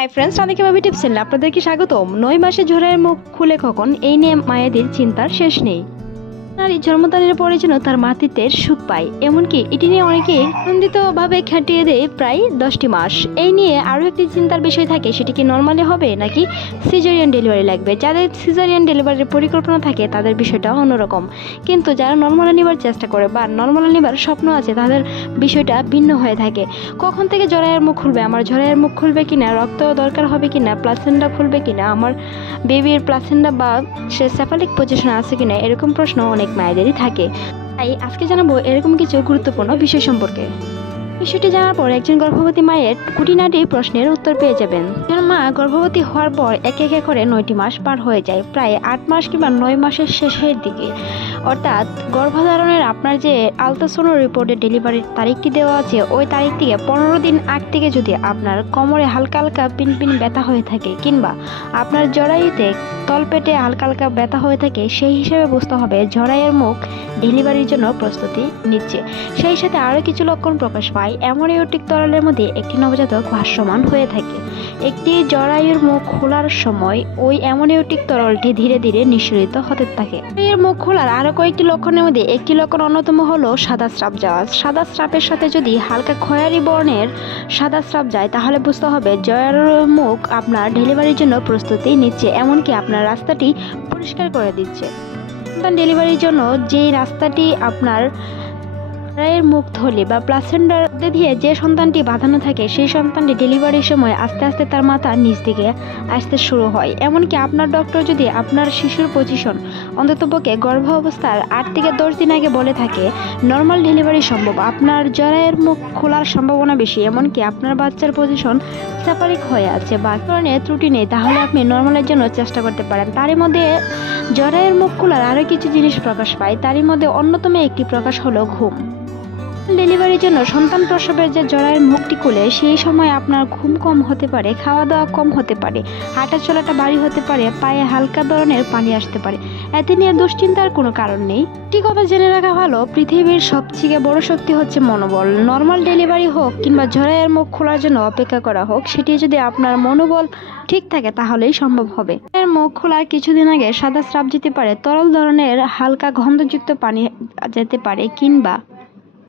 Hi friends, Radhika baby tips চ্যানেলে আপনাদেরকে স্বাগতম। 9 মাসে ঝোড়ার মুখ খুলে কখন, এই নিয়ে মায়েদের চিন্তার শেষ নেই। নারী জন্মদানের পরে যেন তার মাতৃত্বের সুখ পায়, এমনকি এটি নিয়ে অনেকে আনন্দিতভাবে খাটিয়ে দেয় প্রায় 10টি মাস। এই নিয়ে আরও একটি চিন্তার বিষয় থাকে, সেটি কি নর্মালি হবে নাকি সিজারিয়ান ডেলিভারি লাগবে। যাদের সিজারিয়ান ডেলিভারির পরিকল্পনা থাকে তাদের বিষয়টা অন্যরকম, কিন্তু যারা নর্মালি নেবার চেষ্টা করে বা নর্মালি নেবার স্বপ্ন আছে তাদের বিষয়টা ভিন্ন হয়ে থাকে। কখন থেকে জরায়ের মুখ খুলবে, আমার জরায়ের মুখ খুলবে কিনা, রক্ত দরকার হবে কিনা, প্লাসেন্ডা খুলবে কিনা, আমার বেবির প্লাসেন্ডা বা সে সেফালিক পজিশন আছে কিনা, এরকম প্রশ্ন অনেক মায়েদেরই থাকে। তাই আজকে জানাবো এরকম কিছু গুরুত্বপূর্ণ বিষয় সম্পর্কে। বিষয়টি জানার পর একজন গর্ভবতী মায়ের খুঁটিনাটি প্রশ্নের উত্তর পেয়ে যাবেন। একজন মা গর্ভবতী হওয়ার পর একে একে করে 9টি মাস পার হয়ে যায়, প্রায় 8 মাস কিংবা 9 মাসের শেষের দিকে। অর্থাৎ গর্ভধারণের আপনার যে আলট্রাসাউন্ড রিপোর্টে ডেলিভারির তারিখটি দেওয়া আছে, ওই তারিখ থেকে 15 দিন আগ থেকে যদি আপনার কোমরে হালকা হালকা পিনপিন ব্যথা হয়ে থাকে কিংবা আপনার জরায়ুতে তলপেটে হালকা হালকা ব্যথা হয়ে থাকে, সেই হিসেবে বুঝতে হবে জরায়ের মুখ ডেলিভারির জন্য প্রস্তুতি নিচ্ছে। সেই সাথে আরও কিছু লক্ষণ প্রকাশ পায়। অ্যামনিওটিক তরলের মধ্যে একটি নবজাতক ভাসমান হয়ে থাকে। একটি জরায়ুর মুখ খোলার সময় ওই অ্যামনিওটিক তরলটি ধীরে ধীরে নিঃসরিত হতে থাকে। এর মুখ খোলার আরও কয়েকটি লক্ষণের মধ্যে একটি লক্ষণ অন্যতম হলো সাদা স্রাব যাওয়া। সাদা স্রাবের সাথে যদি হালকা খয়েরি বর্ণের সাদা স্রাব যায়, তাহলে বুঝতে হবে জরায়ুর মুখ আপনার ডেলিভারির জন্য প্রস্তুতি নিচ্ছে, এমনকি আপনার রাস্তাটি পরিষ্কার করে দিচ্ছে। সন্তান ডেলিভারির জন্য যেই রাস্তাটি আপনার জরায়ুর মুখ থলি বা প্লাসেন্ডার দিয়ে যে সন্তানটি বাঁধানো থাকে, সেই সন্তানটি ডেলিভারির সময় আস্তে আস্তে তার মাথা নিচ দিকে আসতে শুরু হয়। এমনকি আপনার ডক্টর যদি আপনার শিশুর পজিশন অন্ততপক্ষে গর্ভ অবস্থার 8 থেকে 10 দিন আগে বলে থাকে নর্মাল ডেলিভারি সম্ভব, আপনার জরায়ুর মুখ খোলার সম্ভাবনা বেশি, এমনকি আপনার বাচ্চার পজিশন সেপারিক হয়ে আছে বা ধরনের ত্রুটি নেই, তাহলে আপনি নর্মালের জন্য চেষ্টা করতে পারেন। তারই মধ্যে জরায়ুর মুখ খোলার আরও কিছু জিনিস প্রকাশ পায়, তারই মধ্যে অন্যতম একটি প্রকাশ হলো ঘুম। ডেলিভারির জন্য সন্তান প্রসবের যে জরায়ুর মুখটি খুলে সেই সময় আপনার ঘুম কম হতে পারে, খাওয়া দাওয়া কম হতে পারে, হাঁটা চলাটা ভারী হতে পারে, পায়ে হালকা ধরনের পানি আসতে পারে। এতে নিয়ে দুশ্চিন্তার কোনো কারণ নেই। একটি কথা জেনে রাখা ভালো, পৃথিবীর সবথেকে বড় শক্তি হচ্ছে মনোবল। নর্মাল ডেলিভারি হোক কিংবা জরায়ুর মুখ খোলার জন্য অপেক্ষা করা হোক, সেটি যদি আপনার মনোবল ঠিক থাকে তাহলেই সম্ভব হবে। মুখ খোলার কিছুদিন আগে সাদা স্রাব যেতে পারে, তরল ধরনের হালকা গন্ধযুক্ত পানি যেতে পারে কিংবা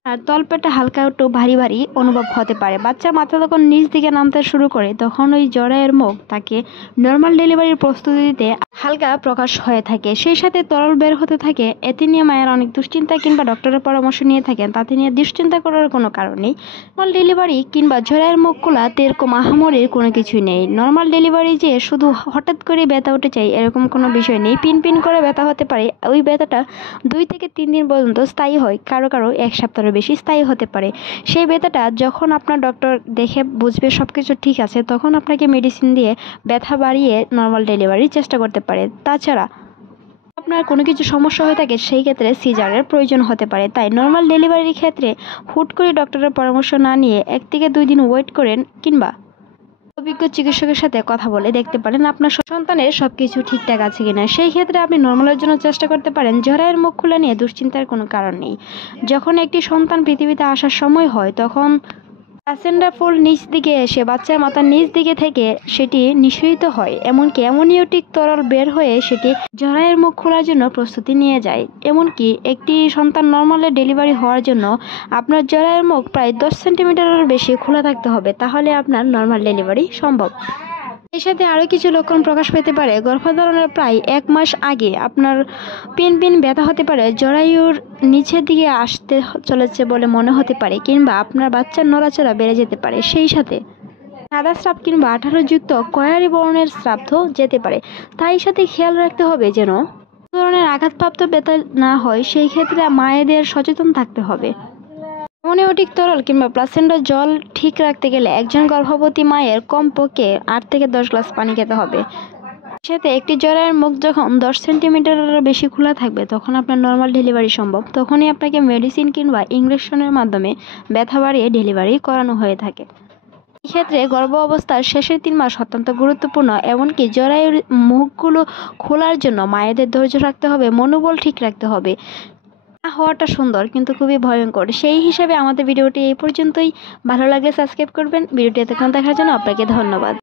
আর তলপেটে হালকা একটু ভারী ভারী অনুভব হতে পারে। বাচ্চার মাথা যখন নিচ দিকে নামতে শুরু করে, তখন ওই জরায়ুর মুখ তাকে নর্মাল ডেলিভারির প্রস্তুতি দিতে হালকা প্রকাশ হয়ে থাকে। সেই সাথে তরল বের হতে থাকে। এতে নিয়ে মায়ের অনেক দুশ্চিন্তা কিংবা ডক্টরের পরামর্শ নিয়ে থাকেন, তাতে নিয়ে দুশ্চিন্তা করার কোনো কারণ নেই। নর্মাল ডেলিভারি কিংবা জরায়ুর মুখ খোলাতে এরকম আহামরির কোনো কিছুই নেই। নর্মাল ডেলিভারি যে শুধু হঠাৎ করে ব্যথা উঠে যায় এরকম কোনো বিষয় নেই। পিন পিন করে ব্যথা হতে পারে, ওই ব্যথাটা 2 থেকে 3 দিন পর্যন্ত স্থায়ী হয়, কারো কারো 1 সপ্তাহের বেশি স্থায়ী হতে পারে। সেই ব্যথাটা যখন আপনার ডক্টর দেখে বুঝবে সবকিছু ঠিক আছে, তখন আপনাকে মেডিসিন দিয়ে ব্যথা বাড়িয়ে নর্মাল ডেলিভারির চেষ্টা করতে পারে। তাছাড়া আপনার কোনো কিছু সমস্যা হয়ে থাকে, সেই ক্ষেত্রে সিজারের প্রয়োজন হতে পারে। তাই নর্মাল ডেলিভারির ক্ষেত্রে হুট করে ডক্টরের পরামর্শ না নিয়ে 1 থেকে 2 দিন ওয়েট করেন কিংবা অভিজ্ঞ চিকিৎসকের সাথে কথা বলে দেখতে পারেন আপনার সন্তানের সবকিছু ঠিকঠাক আছে কিনা। সেই ক্ষেত্রে আপনি নর্মালের জন্য চেষ্টা করতে পারেন। জরায়ুর মুখ খোলা নিয়ে দুশ্চিন্তার কোনো কারণ নেই। যখন একটি সন্তান পৃথিবীতে আসার সময় হয়, তখন প্লাসেন্টা ফুল নিচ দিকে এসে বাচ্চার মাথার নিচ দিকে থেকে সেটি নিঃসরিত হয়, এমনকি অ্যামনিওটিক তরল বের হয়ে সেটি জরায়ুর মুখ খোলার জন্য প্রস্তুতি নিয়ে যায়। এমনকি একটি সন্তান নর্মালে ডেলিভারি হওয়ার জন্য আপনার জরায়ুর মুখ প্রায় 10 সেন্টিমিটারের বেশি খোলা থাকতে হবে, তাহলে আপনার নর্মাল ডেলিভারি সম্ভব। এর সাথে আরও কিছু লক্ষণ প্রকাশ পেতে পারে। গর্ভধারণের প্রায় 1 মাস আগে আপনার পিন পিন ব্যথা হতে পারে, জরায়ুর নিচের দিকে আসতে চলেছে বলে মনে হতে পারে কিংবা আপনার বাচ্চার নড়াচড়া বেড়ে যেতে পারে। সেই সাথে সাদা স্রাব কিংবা আঠালোযুক্ত খয়েরি বর্ণের স্রাবও যেতে পারে। তাই সাথে খেয়াল রাখতে হবে যেন ধরনের আঘাতপ্রাপ্ত ব্যথা না হয়, সেই ক্ষেত্রে মায়েদের সচেতন থাকতে হবে। অ্যামনিওটিক তরল কিংবা প্লাসেন্টার জল ঠিক রাখতে গেলে একজন গর্ভবতী মায়ের কমপক্ষে 8 থেকে 10 গ্লাস পানি খেতে হবে। সাথে একটি জরায়ুর মুখ যখন 10 সেন্টিমিটারের বেশি খোলা থাকবে, তখন আপনার নর্মাল ডেলিভারি সম্ভব। তখনই আপনাকে মেডিসিন কিংবা ইঞ্জেকশনের মাধ্যমে ব্যথা বাড়িয়ে ডেলিভারি করানো হয়ে থাকে। এক্ষেত্রে গর্ভ অবস্থার শেষের 3 মাস অত্যন্ত গুরুত্বপূর্ণ। এমনকি জরায়ুর মুখগুলো খোলার জন্য মায়েদের ধৈর্য রাখতে হবে, মনোবল ঠিক রাখতে হবে। হওয়াটা সুন্দর কিন্তু খুবই ভয়ঙ্কর। সেই হিসাবে আমাদের ভিডিওটি এই পর্যন্তই। ভালো লাগলে সাবস্ক্রাইব করবেন। ভিডিওটি এতক্ষণ দেখার জন্য আপনাকে ধন্যবাদ।